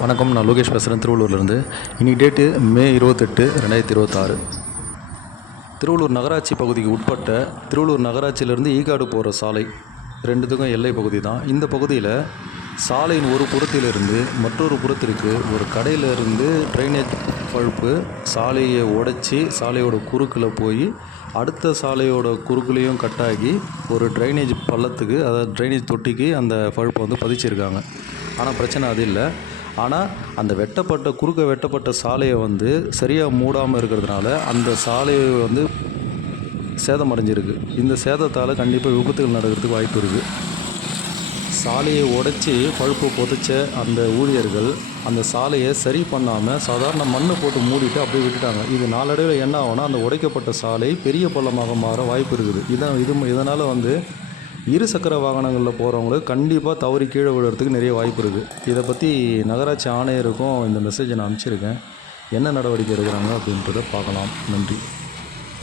வணக்கம், நான் லோகேஷ் பேசுகிறேன் திருவள்ளூர்லேருந்து. இன்றைக்கி டேட்டு மே 28, 2026. திருவள்ளூர் நகராட்சி பகுதிக்கு உட்பட்ட திருவள்ளூர் நகராட்சியிலேருந்து ஈகாடு போகிற சாலை ரெண்டுத்துக்கும் எல்லை பகுதி தான். இந்த பகுதியில் சாலையின் ஒரு புறத்திலிருந்து மற்றொரு புறத்திற்கு ஒரு கடையிலேருந்து ட்ரைனேஜ் பழுப்பு சாலையை உடைச்சி சாலையோட குறுக்கில் போய் அடுத்த சாலையோட குறுக்குலேயும் கட்டாகி ஒரு ட்ரைனேஜ் பள்ளத்துக்கு, அதாவது ட்ரைனேஜ் தொட்டிக்கு அந்த பழுப்பை வந்து பதிச்சிருக்காங்க. ஆனால் பிரச்சனை அது இல்லை. ஆனால் அந்த குறுக்க வெட்டப்பட்ட சாலையை வந்து சரியாக மூடாமல் இருக்கிறதுனால அந்த சாலையை வந்து சேதமடைஞ்சிருக்கு. இந்த சேதத்தால் கண்டிப்பாக விபத்துகள் நடக்கிறதுக்கு வாய்ப்பு இருக்குது. சாலையை உடைச்சி பழுப்பு புதைச்ச அந்த ஊழியர்கள் அந்த சாலையை சரி பண்ணாமல் சாதாரண மண்ணை போட்டு மூடிட்டு அப்படியே விட்டுட்டாங்க. இது நாளடைவில் என்ன ஆகும்னா அந்த உடைக்கப்பட்ட சாலை பெரிய பள்ளமாக மாற வாய்ப்பு இருக்குது. இதனால் வந்து இருசக்கர வாகனங்களில் போகிறவங்களுக்கு கண்டிப்பாக தவறி கீழே விழுறதுக்கு நிறைய வாய்ப்பு இருக்குது. இதை பற்றி நகராட்சி ஆணையருக்கும் இந்த மெசேஜை நான் அனுப்பிச்சிருக்கேன். என்ன நடவடிக்கை எடுக்கிறாங்க அப்படின்றத பார்க்கலாம். நன்றி.